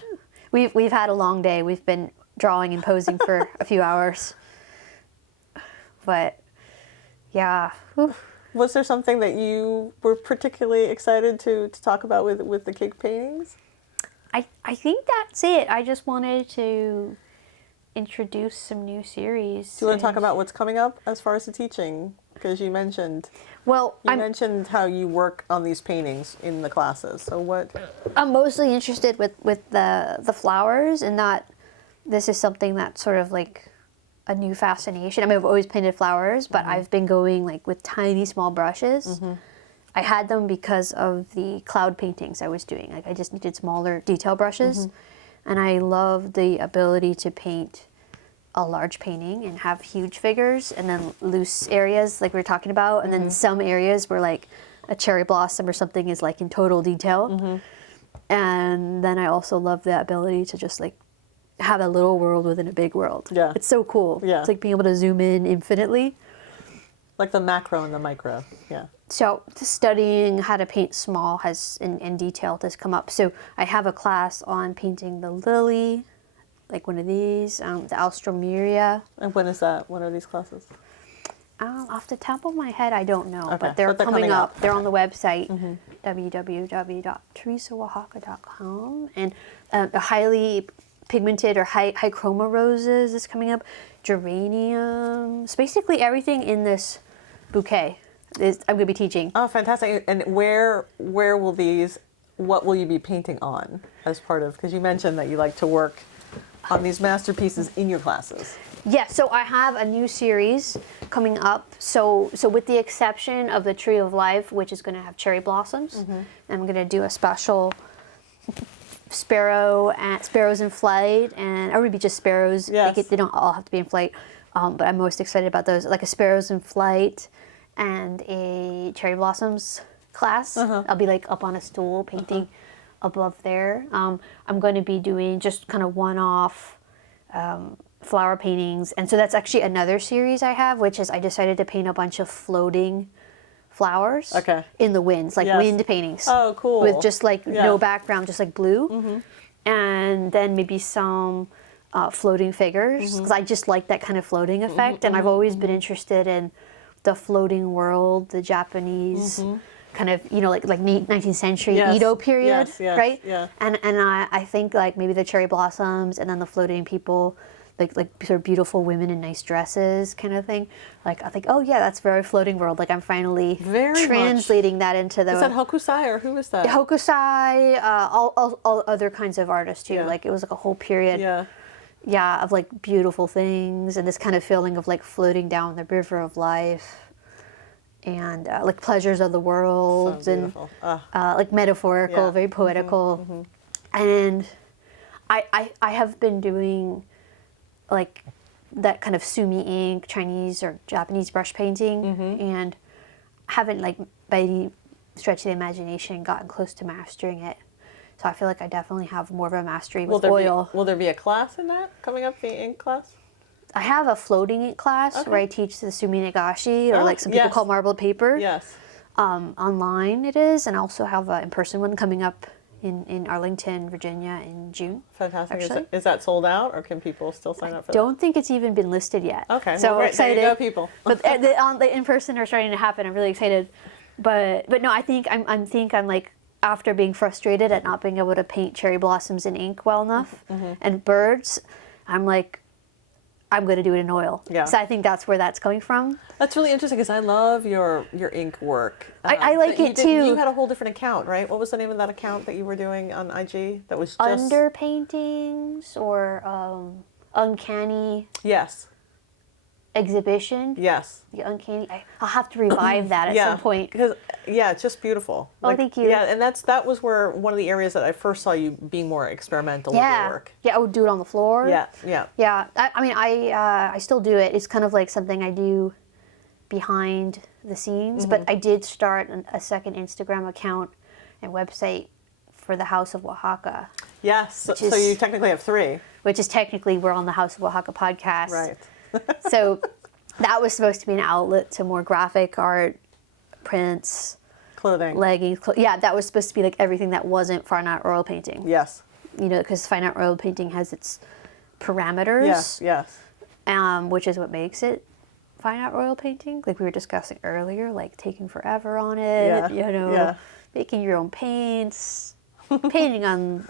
We've had a long day. We've been drawing and posing for a few hours. But yeah. Whew. Was there something that you were particularly excited to talk about with the cake paintings? I think that's it. I just wanted to introduce some new series. Do you want to talk about what's coming up as far as the teaching? Because you mentioned how you work on these paintings in the classes. So what? I'm mostly interested with the flowers, and that this is something that's sort of like a new fascination. I mean, I've always painted flowers, but I've been going like with tiny small brushes. I had them because of the cloud paintings I was doing. Like I just needed smaller detail brushes. And I love the ability to paint a large painting and have huge figures and then loose areas like we were talking about. And then some areas where like a cherry blossom or something is like in total detail. And then I also love the ability to just like have a little world within a big world. Yeah. It's so cool. Yeah. It's like being able to zoom in infinitely. Like the macro and the micro. Yeah. So studying how to paint small has in detail has come up. So I have a class on painting the lily, like one of these, the Alstroemeria. And when is that? When are these classes? Off the top of my head, I don't know, Okay, but they're coming up. up. They're on the website, www.teresaoaxaca.com, and a highly pigmented or high chroma roses is coming up, geraniums, basically everything in this bouquet is I'm going to be teaching. Oh, fantastic! And where will these? What will you be painting on as part of? Because you mentioned that you like to work on these masterpieces in your classes. Yeah, so I have a new series coming up. So with the exception of the Tree of Life, which is going to have cherry blossoms, I'm going to do a special sparrows in flight, and or maybe just sparrows. Yes. They don't all have to be in flight, but I'm most excited about those, like a sparrows in flight and a cherry blossoms class. I'll be like up on a stool painting above there. I'm going to be doing just kind of one-off flower paintings, and so that's actually another series I have, which is I decided to paint a bunch of floating flowers in the winds, like wind paintings. Oh, cool. With just like no background, just like blue, and then maybe some floating figures, because I just like that kind of floating effect, and I've always been interested in the floating world, the Japanese kind of, like 19th century Edo period, right? Yeah. And I think like maybe the cherry blossoms and then the floating people, like sort of beautiful women in nice dresses kind of thing. Like I think, oh yeah, that's very floating world. Like I'm finally translating that into the. Is that Hokusai or who is that? Hokusai, all other kinds of artists too. Yeah. Like it was like a whole period. Yeah. Yeah, of like beautiful things and this kind of feeling of like floating down the river of life. And like pleasures of the world, and like metaphorical, very poetical. And I have been doing like that kind of sumi ink, Chinese or Japanese brush painting, and haven't like by any stretch of the imagination gotten close to mastering it. So I feel like I definitely have more of a mastery with oil. Will there be a class in that coming up, the ink class? I have a floating ink class where I teach the sumi negashi, or like some people call marbled paper. Yes. Online it is, and I also have an in-person one coming up in Arlington, Virginia in June. Fantastic. Is that sold out, or can people still sign up for that? Don't think it's even been listed yet. Okay, so great. excited. There you go, people. But the in-person are starting to happen. I'm really excited. But no, I think I'm like, after being frustrated at not being able to paint cherry blossoms in ink well enough and birds, I'm like, I'm going to do it in oil. Yeah. So I think that's where that's coming from. That's really interesting because I love your ink work. I like it too. You had a whole different account, right? What was the name of that account that you were doing on IG? That was just Underpaintings or Uncanny Yes. Exhibition. Yes. The Uncanny. I'll have to revive that at some point. Because it's just beautiful. Oh, thank you. Yeah, and that was where one of the areas that I first saw you being more experimental with your work. Yeah, I would do it on the floor. Yeah. Yeah, I mean, I still do it. It's kind of like something I do behind the scenes, but I did start a second Instagram account and website for the House of Oaxaca. Yes, so you technically have 3. Which is technically, we're on the House of Oaxaca podcast. Right. So that was supposed to be an outlet to more graphic art, prints, Clothing. leggings. That was supposed to be like everything that wasn't fine art oil painting. Yes. Because fine art oil painting has its parameters. Yes. Which is what makes it fine art oil painting. Like we were discussing earlier, like taking forever on it, making your own paints, painting on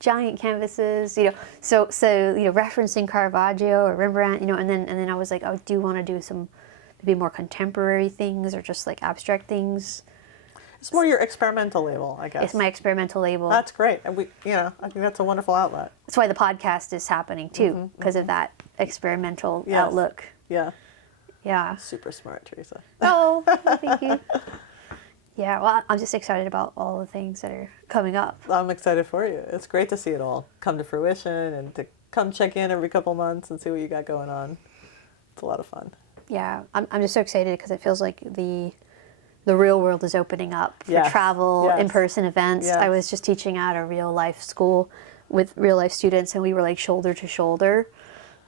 giant canvases, so referencing Caravaggio or Rembrandt, and then I was like, I do want to do some maybe more contemporary things or just like abstract things. It's more your experimental label, I guess. It's my experimental label. That's great. And I think that's a wonderful outlet. That's why the podcast is happening too, because of that experimental outlook. Yeah. Yeah. Super smart, Teresa. Oh, thank you. Yeah, well, I'm just excited about all the things that are coming up. I'm excited for you. It's great to see it all come to fruition and to come check in every couple months and see what you got going on. It's a lot of fun. Yeah, I'm just so excited because it feels like the real world is opening up for travel, in-person events. I was just teaching at a real life school with real life students, and we were like shoulder to shoulder.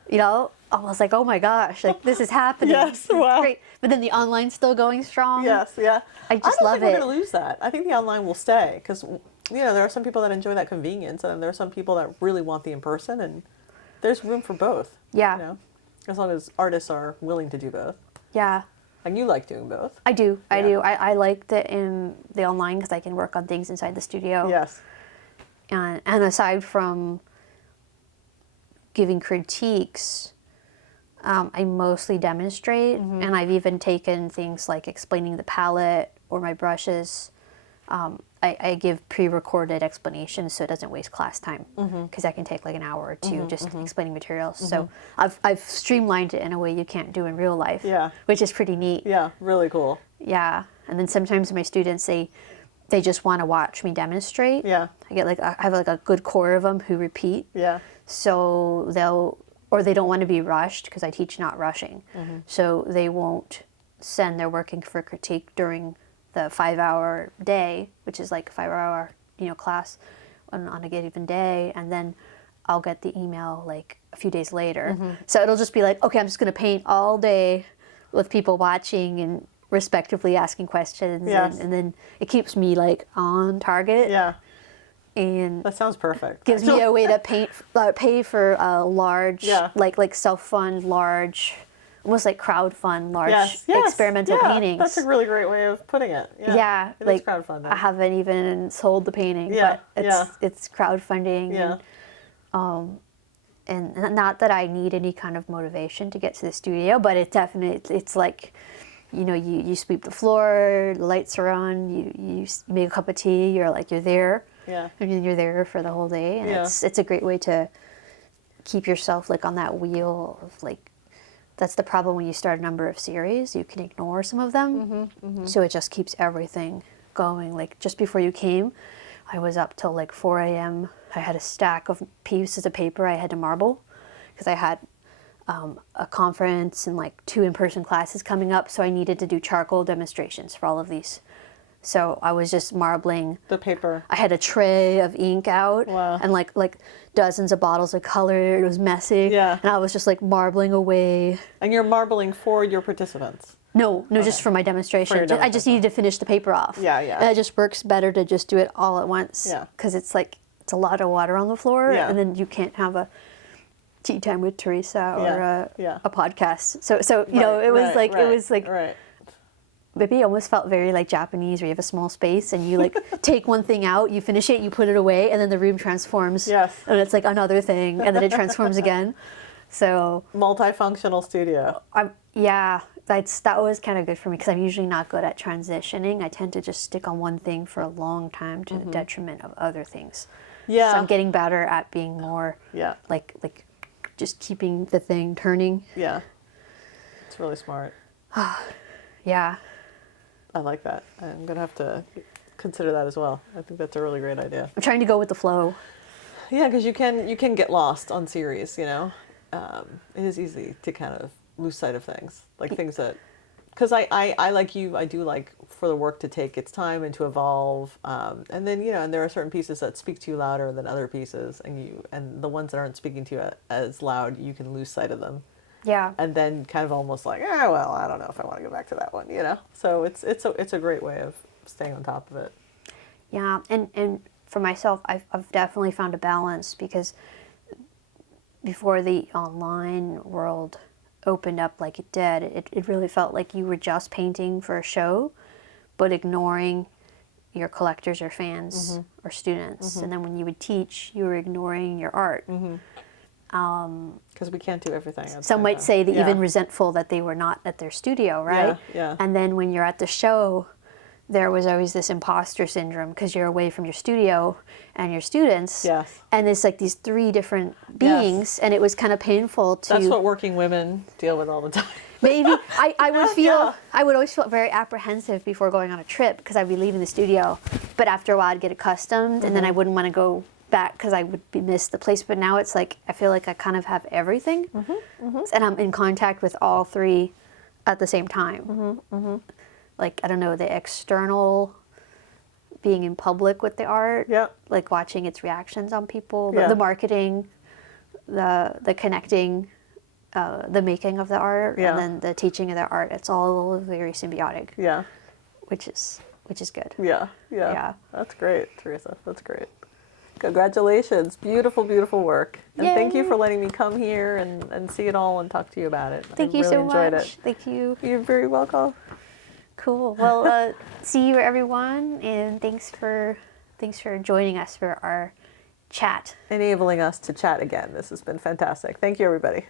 You know, I was like, oh my gosh, like this is happening. Yes, wow. Great. But then the online's still going strong. Yes, yeah. I just don't love think it. we're going to lose that. I think the online will stay because, there are some people that enjoy that convenience, and there are some people that really want the in-person, and there's room for both. Yeah. As long as artists are willing to do both. Yeah. And you like doing both. I do. I Yeah. do. I like the online because I can work on things inside the studio. Yes. And aside from giving critiques, I mostly demonstrate, and I've even taken things like explaining the palette or my brushes. I give pre-recorded explanations so it doesn't waste class time, because that can take like an hour or two just explaining materials. So I've streamlined it in a way you can't do in real life, which is pretty neat. Yeah, really cool. Yeah, and then sometimes my students, they just want to watch me demonstrate. Yeah. I have like a good core of them who repeat. Yeah. So they don't want to be rushed because I teach not rushing. So they won't send their working for critique during the 5-hour day, which is like a 5-hour, class on a given day. And then I'll get the email like a few days later. So it'll just be like, okay, I'm just going to paint all day with people watching and respectively asking questions. Yes. And then it keeps me like on target. Yeah. And That sounds perfect. gives me a way to pay for a large, like self-fund, large, almost like crowd-fund, large experimental paintings. That's a really great way of putting it. Yeah, it like is crowdfunding. I haven't even sold the painting, but it's crowdfunding. Yeah. And not that I need any kind of motivation to get to the studio, but it's like, you sweep the floor, the lights are on, you make a cup of tea, you're there. Yeah. I mean, you're there for the whole day, and it's a great way to keep yourself like on that wheel of like. That's the problem when you start a number of series. You can ignore some of them, so it just keeps everything going. Like just before you came, I was up till like 4 a.m. I had a stack of pieces of paper I had to marble because I had a conference and like 2 in-person classes coming up, so I needed to do charcoal demonstrations for all of these. So I was just marbling the paper. I had a tray of ink out and like dozens of bottles of color. It was messy. Yeah. And I was just like marbling away. And you're marbling for your participants. No, just for my demonstration. I just needed to finish the paper off. Yeah, yeah. And it just works better to just do it all at once. Yeah. Because it's a lot of water on the floor, Yeah. and then you can't have a tea time with Teresa or a podcast. So it was like. Right. Maybe it almost felt very like Japanese, where you have a small space and you like take one thing out, you finish it, you put it away, and then the room transforms. Yes. And it's like another thing, and then it transforms again. So multifunctional studio. that was kind of good for me because I'm usually not good at transitioning. I tend to just stick on one thing for a long time to the detriment of other things. Yeah. So I'm getting better at being more like just keeping the thing turning. Yeah. It's really smart. Yeah. I like that. I'm going to have to consider that as well. I think that's a really great idea. I'm trying to go with the flow. Yeah, because you can get lost on series, It is easy to kind of lose sight of things. Like things that... Because I like you, I do like for the work to take its time and to evolve. And then, and there are certain pieces that speak to you louder than other pieces. And the ones that aren't speaking to you as loud, you can lose sight of them. Yeah. And then kind of almost like, well, I don't know if I want to go back to that one, So it's a great way of staying on top of it. Yeah, and for myself, I've definitely found a balance because before the online world opened up like it did, it really felt like you were just painting for a show, but ignoring your collectors or fans or students. And then when you would teach, you were ignoring your art. Because we can't do everything. Some might say that even resentful that they were not at their studio, right? Yeah. And then when you're at the show, there was always this imposter syndrome because you're away from your studio and your students. Yes. And it's like these 3 different beings, and it was kind of painful to... That's what working women deal with all the time. Maybe. I would always feel very apprehensive before going on a trip because I'd be leaving the studio. But after a while, I'd get accustomed, and then I wouldn't want to go back because I would miss the place. But now it's like I feel like I kind of have everything, and I'm in contact with all 3 at the same time. Like, I don't know, the external being in public with the art, Yep. like watching its reactions on people, Yeah. the marketing, the connecting, the making of the art, Yeah. and then the teaching of the art. It's all very symbiotic, Yeah. which is good. Yeah. Yeah. Yeah. That's great, Teresa. That's great. Congratulations. Beautiful, beautiful work. And thank you Yay. for letting me come here and see it all and talk to you about it. Thank I you really so enjoyed much. it. Thank you. You're very welcome. Cool. Well, see you everyone, and thanks for joining us for our chat. Enabling us to chat again. This has been fantastic. Thank you, everybody.